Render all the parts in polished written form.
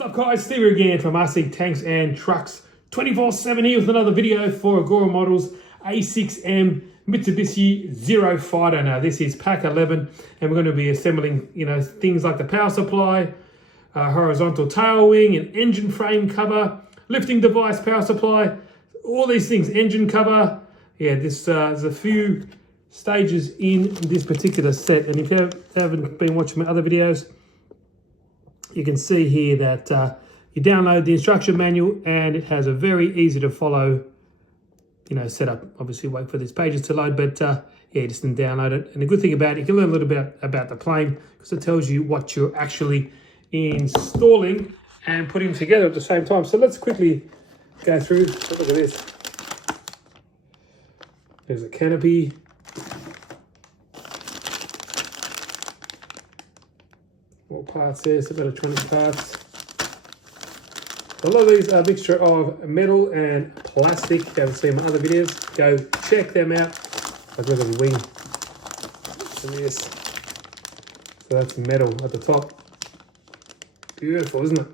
What's up guys, Steve here again from RC Tanks and Trucks 24/7 here with another video for Agora Models A6M Mitsubishi Zero Fighter. Now this is pack 11 and we're going to be assembling, things like the power supply, horizontal tail wing, an engine frame cover, lifting device, power supply, all these things, engine cover. Yeah, there's a few stages in this particular set, and if you haven't been watching my other videos, you can see here that you download the instruction manual and it has a very easy to follow, setup. Obviously wait for these pages to load, but yeah, just download it. And the good thing about it, you can learn a little bit about the plane because it tells you what you're actually installing and putting together at the same time. So let's quickly go through. Look at this. There's a canopy. More parts there, so about 20 parts. A lot of these are a mixture of metal and plastic. If you haven't seen my other videos, go check them out. Like look at the wing. And this. So that's metal at the top. Beautiful, isn't it?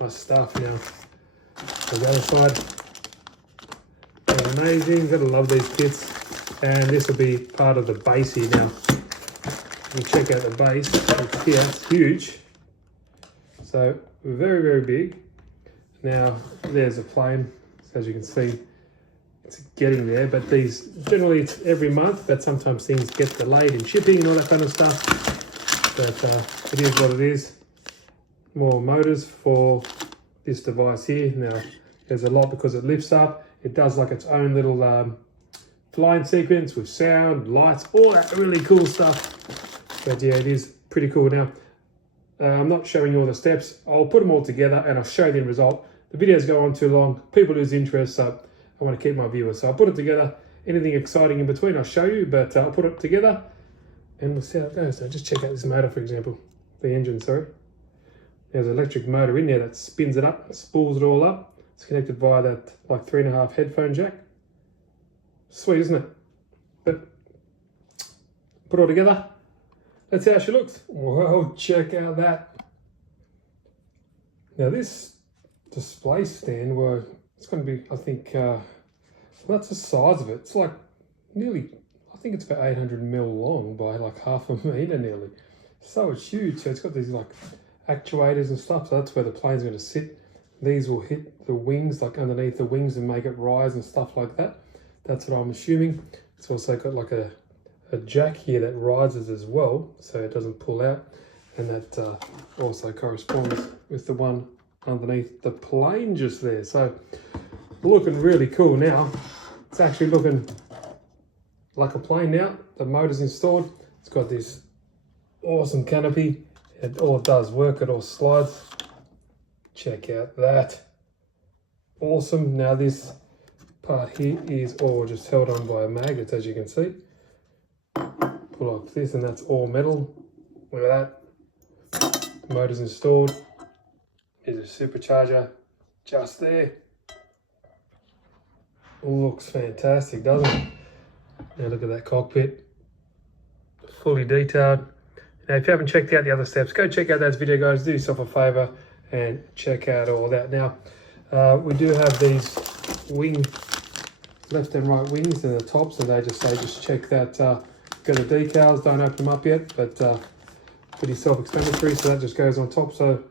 Nice stuff. Now, on the other side, amazing. Gotta love these kits. And this will be part of the base here now. You check out the base. Here, it's huge. So very, very big. Now there's a plane. As you can see, it's getting there. But these generally it's every month. But sometimes things get delayed in shipping and all that kind of stuff. But it is what it is. More motors for this device here. Now there's a lot because it lifts up. It does like its own little flying sequence with sound, lights, all that really cool stuff. But yeah, it is pretty cool. Now, I'm not showing you all the steps. I'll put them all together and I'll show you the end result. The videos go on too long. People lose interest, so I want to keep my viewers. So I'll put it together. Anything exciting in between, I'll show you, but I'll put it together and we'll see how it goes. So just check out this motor, for example. The engine, sorry. There's an electric motor in there that spins it up, spools it all up. It's connected via that like 3.5 headphone jack. Sweet, isn't it? But put it all together. Let's see how she looks. Whoa, check out that. Now this display stand, it's going to be, I think, that's the size of it. It's like nearly, I think it's about 800 mil long by like 1/2 meter nearly. So it's huge. So it's got these like actuators and stuff. So that's where the plane's going to sit. These will hit the wings, like underneath the wings, and make it rise and stuff like that. That's what I'm assuming. It's also got like a jack here that rises as well, so it doesn't pull out, and that also corresponds with the one underneath the plane just there. So looking really cool. Now it's actually looking like a plane now. The motor's installed. It's got this awesome canopy. It all does work. It all slides. Check out that. Awesome. Now this part here is all just held on by a magnet, as you can see. Pull off this, and that's all metal. Look at that. The motor's installed. Here's a supercharger just there. Looks fantastic, doesn't it? Now look at that cockpit. Fully detailed. Now if you haven't checked out the other steps, go check out those video guys. Do yourself a favor and check out all that. Now we do have these left and right wings in the top, so they just say just check that. Got the decals, don't open them up yet, but pretty self-explanatory. So that just goes on top. So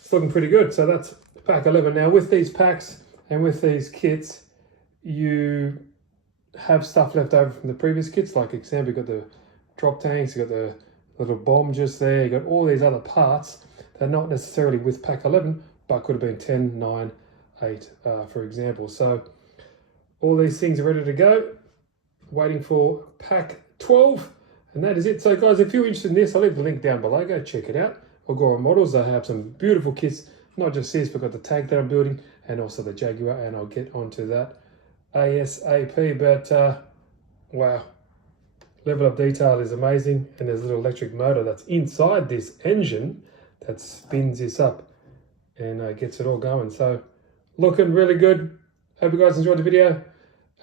it's looking pretty good. So that's pack 11. Now with these packs and with these kits, you have stuff left over from the previous kits. Like example, you've got the drop tanks, you've got the little bomb just there, you've got all these other parts that are not necessarily with pack 11, but could have been 10, 9, 8, for example. So all these things are ready to go, waiting for pack 12, and that is it. So guys, if you're interested in this, I'll leave the link down below. Go check it out. Agora Models, they have some beautiful kits, not just this, but got the tank that I'm building and also the Jaguar, and I'll get onto that ASAP. But wow, level of detail is amazing, and there's a little electric motor that's inside this engine that spins this up and gets it all going. So looking really good. Hope you guys enjoyed the video.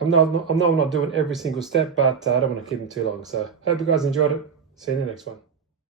I'm not doing every single step, but I don't want to keep them too long. So hope you guys enjoyed it. See you in the next one.